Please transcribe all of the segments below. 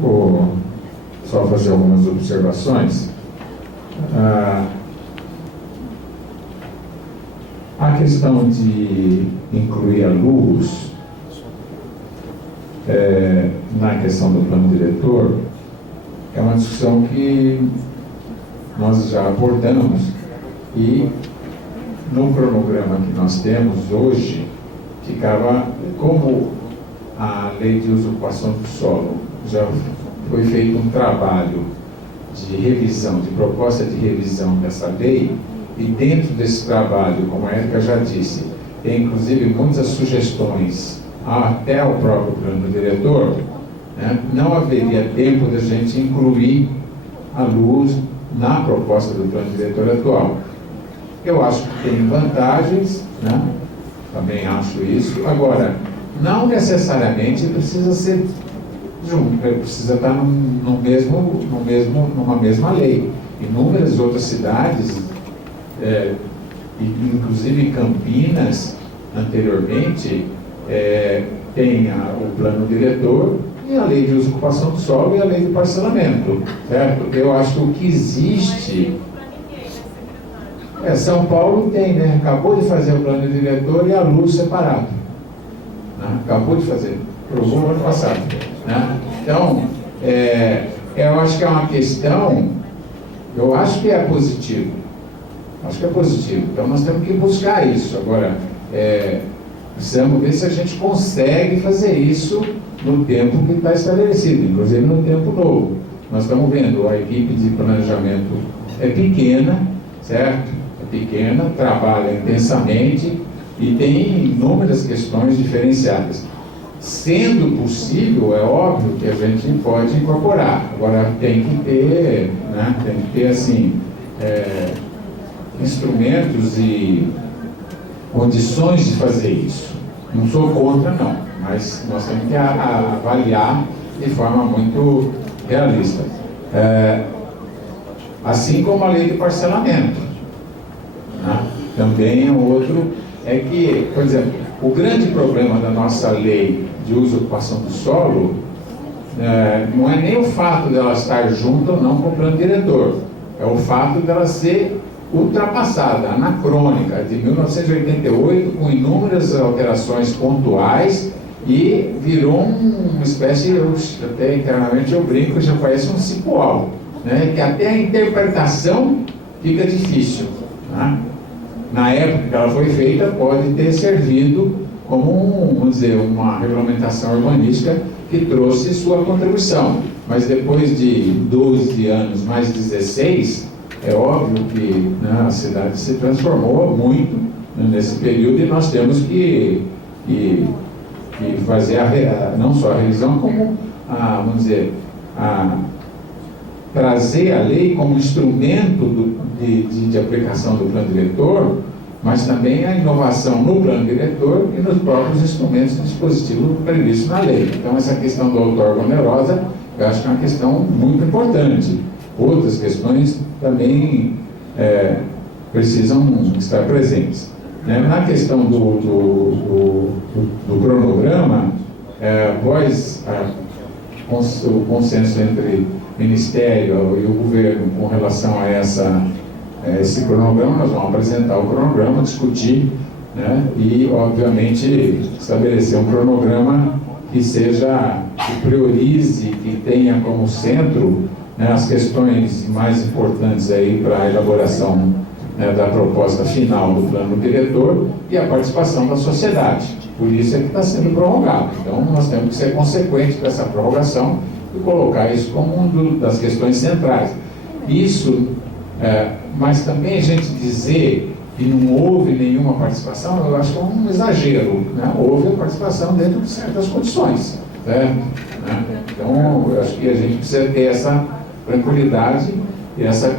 Vou só fazer algumas observações. A questão de incluir a luz na questão do plano diretor é uma discussão que nós já abordamos, e no cronograma que nós temos hoje ficava, como a lei de uso e ocupação do solo já foi feito um trabalho de revisão, de proposta de revisão dessa lei, e dentro desse trabalho, como a Érica já disse, tem inclusive muitas sugestões até o próprio plano diretor, né? Não haveria tempo de a gente incluir a luz na proposta do plano diretor atual. Eu acho que tem vantagens, né? Também acho isso. Agora, não necessariamente precisa ser junto, precisa estar numa mesma lei. Inúmeras outras cidades, inclusive Campinas, anteriormente, tem o plano diretor e a lei de uso e ocupação do solo e a lei de parcelamento, certo? Eu acho que o que existe... São Paulo tem, né? Acabou de fazer o plano diretor e a luz separado, né? Acabou de fazer, provou no ano passado, né? Então, eu acho que é uma questão, eu acho que é positivo. Acho que é positivo. Então, nós temos que buscar isso. Agora, precisamos ver se a gente consegue fazer isso no tempo que está estabelecido, inclusive no tempo novo. Nós estamos vendo, a equipe de planejamento é pequena, certo? É pequena, trabalha intensamente e tem inúmeras questões diferenciadas. Sendo possível, é óbvio que a gente pode incorporar. Agora, tem que ter, né? Tem que ter, assim, instrumentos e condições de fazer isso. Não sou contra, não, mas nós temos que avaliar de forma muito realista. Assim como a lei de parcelamento, né? Também é outro, que, por exemplo, o grande problema da nossa lei de uso e ocupação do solo não é nem o fato dela estar junto ou não com o plano diretor, é o fato dela ser ultrapassada, anacrônica, de 1988, com inúmeras alterações pontuais, e virou uma espécie, até internamente eu brinco, já parece um cipoal, né? Que até a interpretação fica difícil, né? Na época que ela foi feita, pode ter servido como, vamos dizer, uma regulamentação urbanística que trouxe sua contribuição, mas depois de 12 anos mais 16, é óbvio que, né, a cidade se transformou muito, né, nesse período, e nós temos que fazer não só a revisão, como vamos dizer, trazer a lei como instrumento de aplicação do plano diretor, mas também a inovação no plano diretor e nos próprios instrumentos e dispositivos previstos na lei. Então, essa questão do outorga onerosa, eu acho que é uma questão muito importante. Outras questões também precisam estar presentes, né? Na questão do cronograma, após o consenso entre o Ministério e o Governo com relação a esse cronograma, nós vamos apresentar o cronograma, discutir, né? E, obviamente, estabelecer um cronograma que priorize, que tenha como centro, né, as questões mais importantes aí para a elaboração, né, da proposta final do plano diretor e a participação da sociedade. Por isso é que está sendo prorrogado. Então, nós temos que ser consequentes dessa prorrogação e colocar isso como uma das questões centrais. Isso, mas também a gente dizer que não houve nenhuma participação, eu acho que é um exagero, né? Houve a participação dentro de certas condições, certo? Né? Então, eu acho que a gente precisa ter essa tranquilidade e essa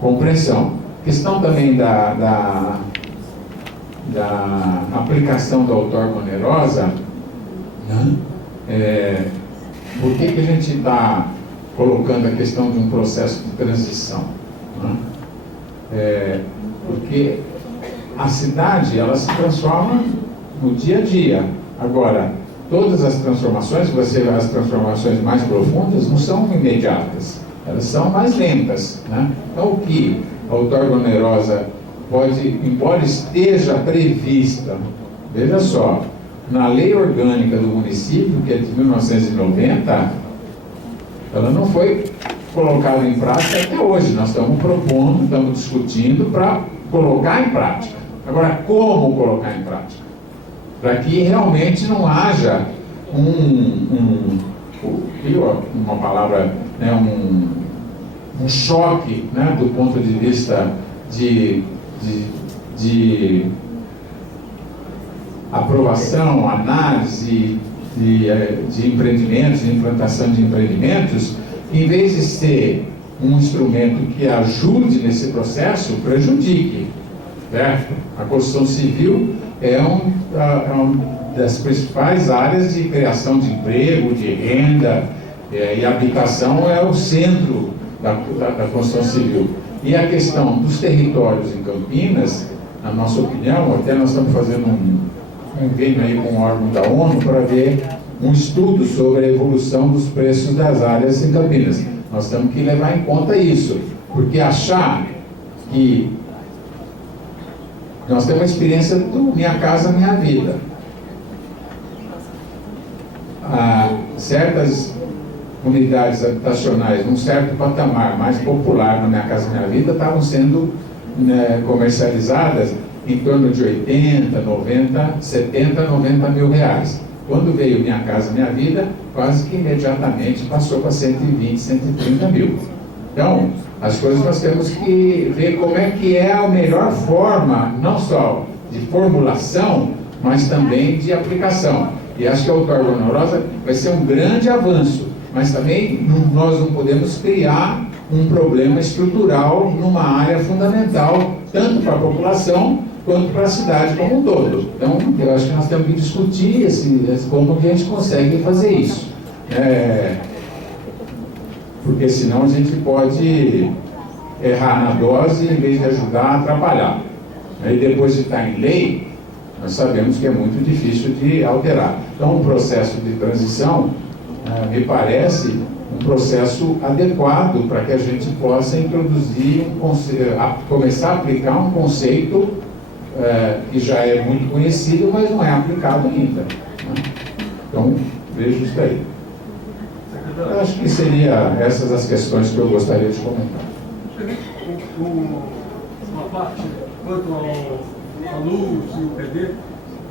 compreensão. Questão também da aplicação da outorga onerosa, né? Por que a gente está colocando a questão de um processo de transição, né? Porque a cidade, ela se transforma no dia a dia. Agora, todas as transformações, as transformações mais profundas, não são imediatas, elas são mais lentas, né? Então, o que a outorga onerosa pode, embora esteja prevista, veja só, na lei orgânica do município, que é de 1990, ela não foi colocada em prática até hoje. Nós estamos propondo, estamos discutindo para colocar em prática. Agora, como colocar em prática? Para que realmente não haja uma palavra, né, um choque, né, do ponto de vista de aprovação, análise de empreendimentos, de implantação de empreendimentos, em vez de ser um instrumento que ajude nesse processo, prejudique, certo? A construção civil é uma das principais áreas de criação de emprego, de renda, e a habitação é o centro da construção civil. E a questão dos territórios em Campinas, na nossa opinião, até nós estamos fazendo um convênio aí com um órgão da ONU para ver um estudo sobre a evolução dos preços das áreas em Campinas. Nós temos que levar em conta isso, porque achar que nós temos a experiência do Minha Casa Minha Vida. Certas unidades habitacionais, num certo patamar mais popular no Minha Casa Minha Vida, estavam sendo, né, comercializadas em torno de 80, 90, 70, 90 mil reais. Quando veio Minha Casa Minha Vida, quase que imediatamente passou para 120, 130 mil. Então, as coisas nós temos que ver como é que é a melhor forma, não só de formulação, mas também de aplicação. E acho que a outorga onerosa vai ser um grande avanço, mas também nós não podemos criar um problema estrutural numa área fundamental, tanto para a população quanto para a cidade como um todo. Então, eu acho que nós temos que discutir como que a gente consegue fazer isso. Porque senão a gente pode errar na dose em vez de ajudar, atrapalhar. Aí depois de estar em lei, nós sabemos que é muito difícil de alterar. Então, o processo de transição me parece um processo adequado para que a gente possa introduzir começar a aplicar um conceito que já é muito conhecido, mas não é aplicado ainda, né? Então, vejo isso aí. Eu acho que seriam essas as questões que eu gostaria de comentar. Uma parte quanto à luz e o PD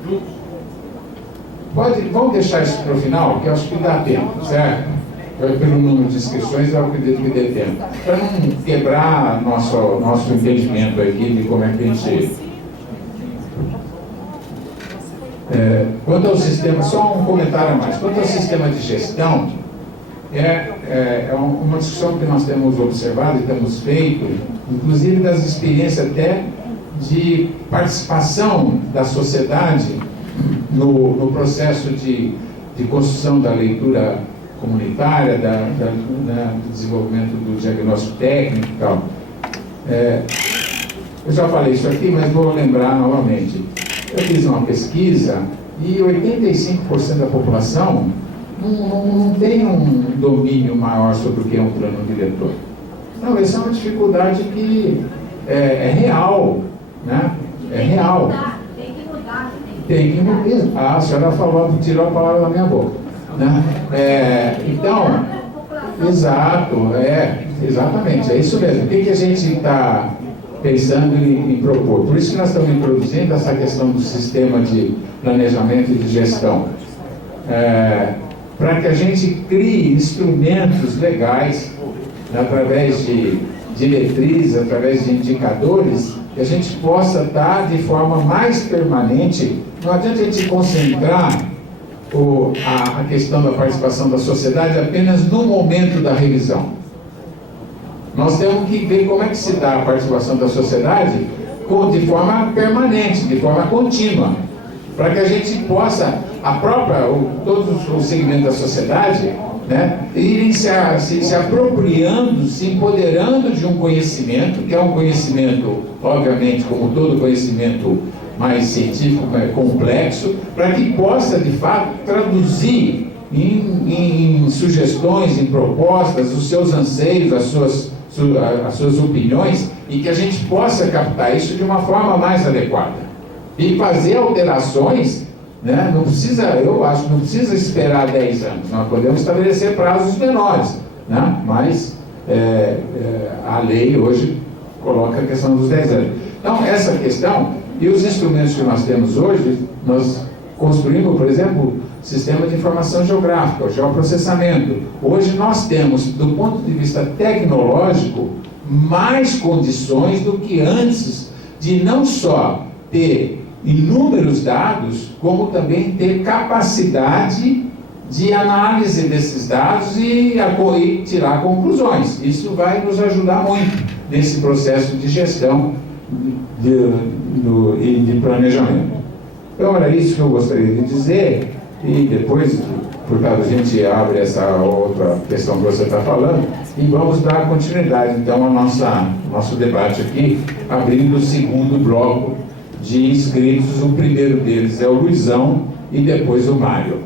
juntos? Vamos deixar isso para o final, que eu acho que dá tempo, certo? Pelo número de inscrições, eu acredito que dê tempo. Para não quebrar nosso entendimento aqui de como é que a gente... quanto ao sistema, só um comentário a mais. Quanto ao sistema de gestão, é uma discussão que nós temos observado e temos feito, inclusive das experiências até de participação da sociedade no processo de construção da leitura comunitária, do desenvolvimento do diagnóstico técnico e tal. Eu já falei isso aqui, mas vou lembrar novamente. Eu fiz uma pesquisa e 85% da população não tem um domínio maior sobre o que é um plano diretor. Não, essa é uma dificuldade que é real, né? É real. Tem que mudar. A senhora tirou a palavra da minha boca, né? Então, exatamente, é isso mesmo. O que a gente está pensando em propor? Por isso que nós estamos introduzindo essa questão do sistema de planejamento e de gestão. Para que a gente crie instrumentos legais, através de diretrizes, através de indicadores, que a gente possa estar de forma mais permanente. Não adianta a gente concentrar a questão da participação da sociedade apenas no momento da revisão. Nós temos que ver como é que se dá a participação da sociedade de forma permanente, de forma contínua, para que a gente possa, todos os segmentos da sociedade, né, irem se apropriando, se empoderando de um conhecimento, que é um conhecimento, obviamente, como todo conhecimento mais científico, mais complexo, para que possa, de fato, traduzir em sugestões, em propostas, os seus anseios, as suas opiniões, e que a gente possa captar isso de uma forma mais adequada. E fazer alterações, né, eu acho que não precisa esperar 10 anos, nós podemos estabelecer prazos menores, né, mas a lei hoje coloca a questão dos 10 anos. Então, essa questão, e os instrumentos que nós temos hoje, nós construímos, por exemplo, sistema de informação geográfica, o geoprocessamento. Hoje nós temos, do ponto de vista tecnológico, mais condições do que antes de não só ter inúmeros dados, como também ter capacidade de análise desses dados e tirar conclusões. Isso vai nos ajudar muito nesse processo de gestão e de planejamento. Então era isso que eu gostaria de dizer, e depois, portanto, a gente abre essa outra questão que você está falando e vamos dar continuidade então ao nosso debate aqui, abrindo o segundo bloco de inscritos. O primeiro deles é o Luizão e depois o Mário.